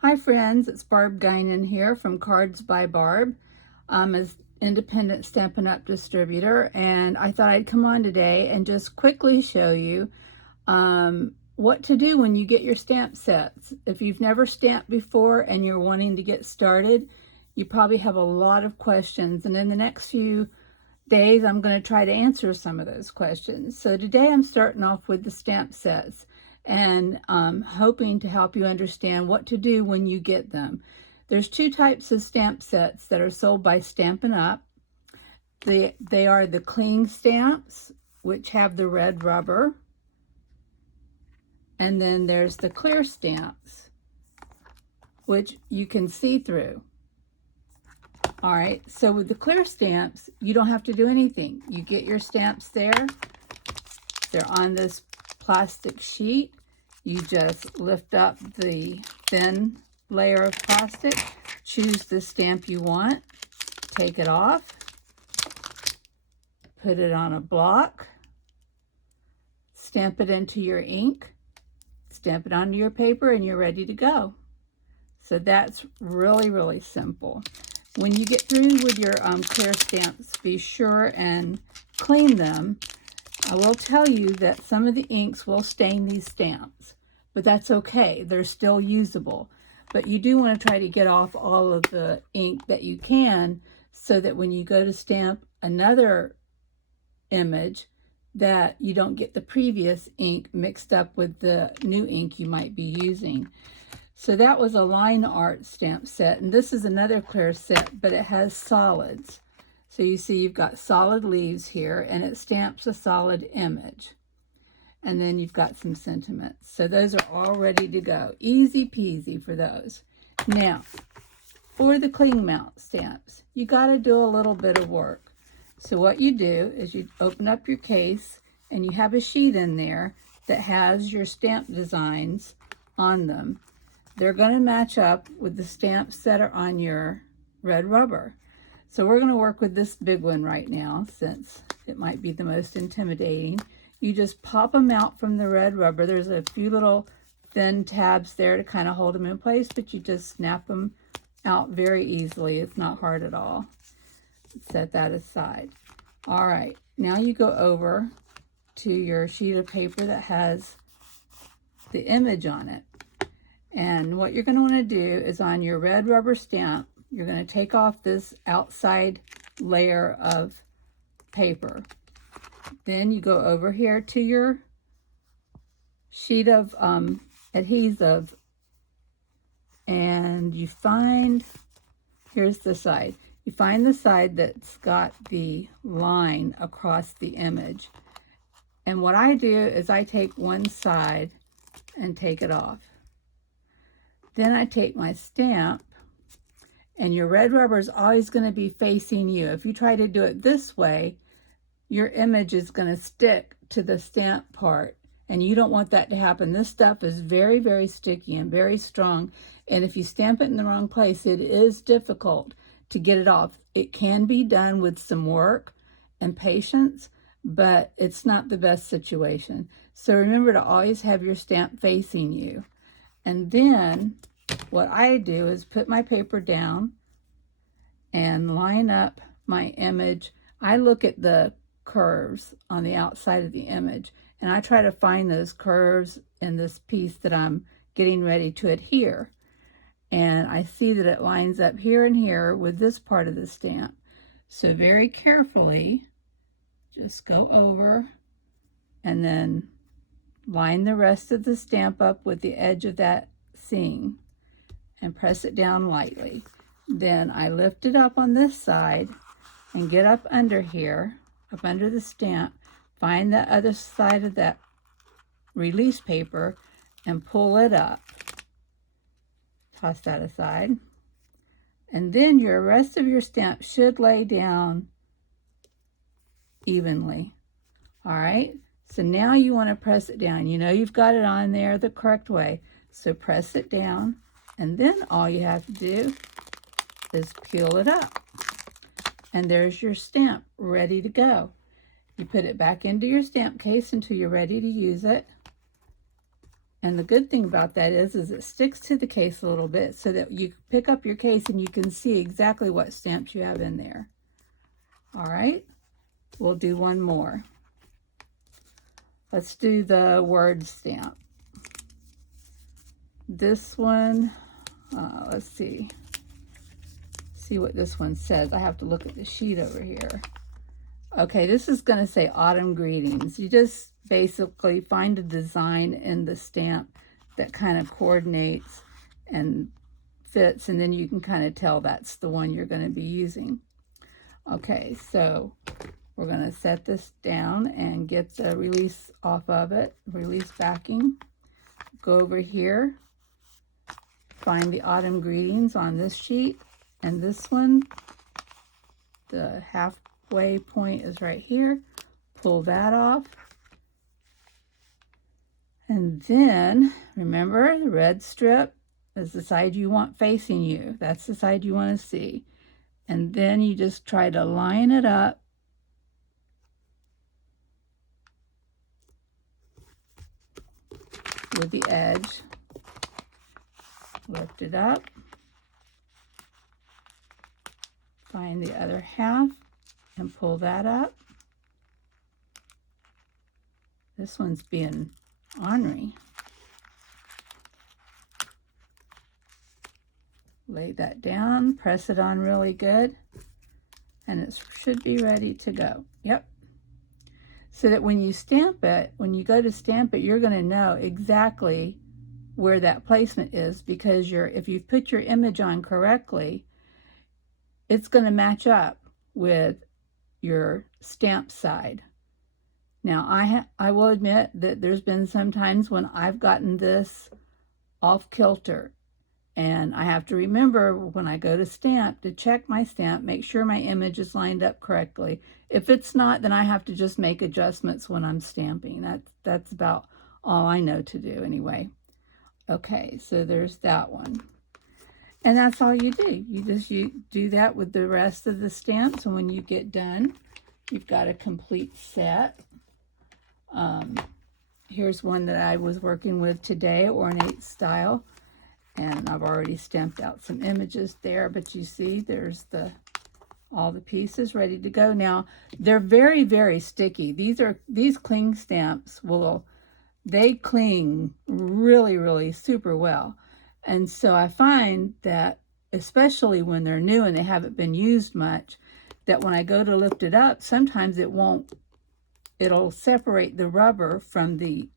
Hi friends, it's Barb Guinan here from Cards by Barb. I'm an independent Stampin' Up! Distributor, and I thought I'd come on today and just quickly show you what to do when you get your stamp sets. If you've never stamped before and you're wanting to get started, you probably have a lot of questions, and in the next few days I'm going to try to answer some of those questions. So today I'm starting off with the stamp sets and hoping to help you understand what to do when you get them. There's two types of stamp sets that are sold by Stampin' Up. They are the cling stamps, which have the red rubber, and then there's the clear stamps, which you can see through. All right, so with the clear stamps, you don't have to do anything. You get your stamps there. They're on this plastic sheet. You just lift up the thin layer of plastic, choose the stamp you want, take it off, put it on a block, stamp it into your ink, stamp it onto your paper, and you're ready to go. So that's really, really simple. When you get through with your clear stamps, be sure and clean them. I will tell you that some of the inks will stain these stamps, but that's okay. They're still usable. But you do want to try to get off all of the ink that you can so that when you go to stamp another image, that you don't get the previous ink mixed up with the new ink you might be using. So that was a line art stamp set, and this is another clear set, but it has solids. So you see you've got solid leaves here, and it stamps a solid image. And then you've got some sentiments. So those are all ready to go. Easy peasy for those. Now, for the cling mount stamps, you got to do a little bit of work. So what you do is you open up your case, and you have a sheet in there that has your stamp designs on them. They're going to match up with the stamps that are on your red rubber. So we're going to work with this big one right now, since it might be the most intimidating. You just pop them out from the red rubber. There's a few little thin tabs there to kind of hold them in place, but you just snap them out very easily. It's not hard at all. Set that aside. All right, now you go over to your sheet of paper that has the image on it. And what you're going to want to do is on your red rubber stamp, you're going to take off this outside layer of paper. Then you go over here to your sheet of adhesive, and you find, here's the side. You find the side that's got the line across the image. And what I do is I take one side and take it off. Then I take my stamp, and your red rubber is always going to be facing you. If you try to do it this way, your image is going to stick to the stamp part, and you don't want that to happen. This stuff is very, very sticky and very strong, and if you stamp it in the wrong place, it is difficult to get it off. It can be done with some work and patience, but it's not the best situation. So remember to always have your stamp facing you. And then what I do is put my paper down and line up my image. I look at the curves on the outside of the image, and I try to find those curves in this piece that I'm getting ready to adhere. And I see that it lines up here and here with this part of the stamp. So very carefully, just go over and then line the rest of the stamp up with the edge of that seam and press it down lightly. Then I lift it up on this side and get up under here, up under the stamp, find the other side of that release paper and pull it up. Toss that aside. And then your rest of your stamp should lay down evenly. All right, so now you want to press it down. You know you've got it on there the correct way. So press it down, and then all you have to do is peel it up. And there's your stamp ready to go. You put it back into your stamp case until you're ready to use it. And the good thing about that is it sticks to the case a little bit so that you pick up your case and you can see exactly what stamps you have in there. All right, we'll do one more. Let's do the word stamp. This one, let's see what this one says. I have to look at the sheet over here. Okay, this is going to say Autumn Greetings. You just basically find a design in the stamp that kind of coordinates and fits, and then you can kind of tell that's the one you're going to be using. Okay, so we're going to set this down and get the release off of it, release backing. Go over here, find the Autumn Greetings on this sheet, and this one, the halfway point is right here. Pull that off. And then, remember, the red strip is the side you want facing you. That's the side you want to see. And then you just try to line it up with the edge. Lift it up. Find the other half and pull that up. This one's being ornery. Lay that down, press it on really good, and it should be ready to go. Yep. So that when you stamp it, when you go to stamp it, you're going to know exactly where that placement is, because if you put your image on correctly, it's going to match up with your stamp side. Now, I will admit that there's been some times when I've gotten this off kilter, and I have to remember when I go to stamp to check my stamp, make sure my image is lined up correctly. If it's not, then I have to just make adjustments when I'm stamping. That's about all I know to do anyway. Okay, so there's that one. And that's all you do. You do that with the rest of the stamps, and when you get done, you've got a complete set. Here's one that I was working with today, Ornate Style, and I've already stamped out some images there, but you see there's all the pieces ready to go. Now, they're very, very sticky. These cling stamps they cling really, really super well. And so I find that, especially when they're new and they haven't been used much, that when I go to lift it up, sometimes it'll separate the rubber from the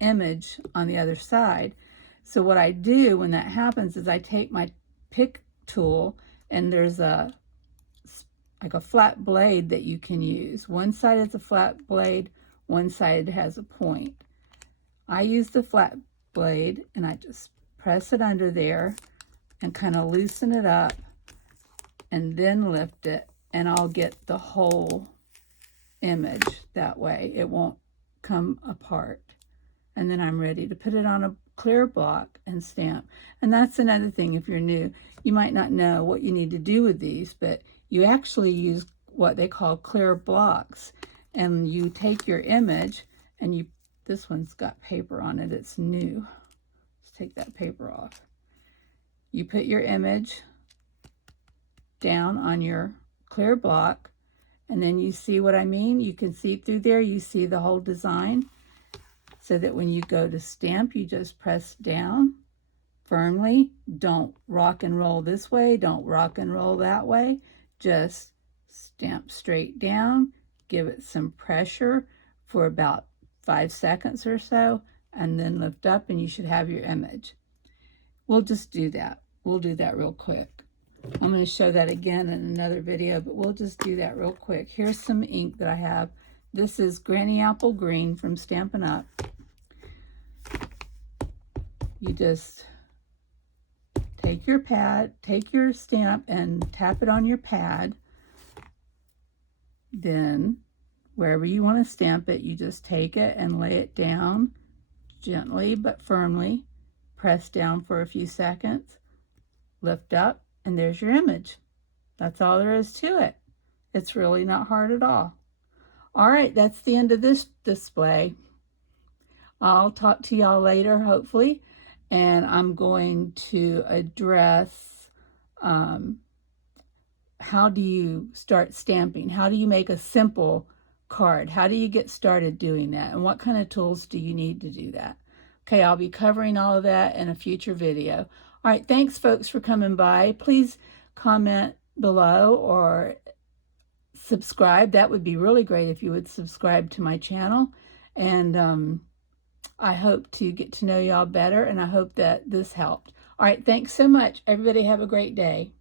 image on the other side. So what I do when that happens is I take my pick tool, and there's like a flat blade that you can use. One side is a flat blade, one side has a point. I use the flat blade, and I just press it under there and kind of loosen it up and then lift it, and I'll get the whole image that way. It won't come apart. And then I'm ready to put it on a clear block and stamp. And that's another thing, if you're new, you might not know what you need to do with these, but you actually use what they call clear blocks. And you take your image, and this one's got paper on it, it's new. Let's take that paper off. You put your image down on your clear block, and then you see what I mean? You can see through there, you see the whole design, so that when you go to stamp, you just press down firmly. Don't rock and roll this way, don't rock and roll that way. Just stamp straight down, give it some pressure for about 5 seconds or so, and then lift up, and you should have your image. We'll just do that. We'll do that real quick. I'm going to show that again in another video, but we'll just do that real quick. Here's some ink that I have. This is Granny Apple Green from Stampin' Up. You just take your pad, take your stamp and tap it on your pad. Then wherever you want to stamp it, you just take it and lay it down gently but firmly. Press down for a few seconds, lift up, and there's your image. That's all there is to it. It's really not hard at all. All right, that's the end of this display. I'll talk to y'all later, hopefully, and I'm going to address how do you start stamping? How do you make a simple card? How do you get started doing that? And what kind of tools do you need to do that? Okay, I'll be covering all of that in a future video. All right, thanks folks for coming by. Please comment below or subscribe. That would be really great if you would subscribe to my channel. And I hope to get to know y'all better, and I hope that this helped. All right, thanks so much. Everybody have a great day.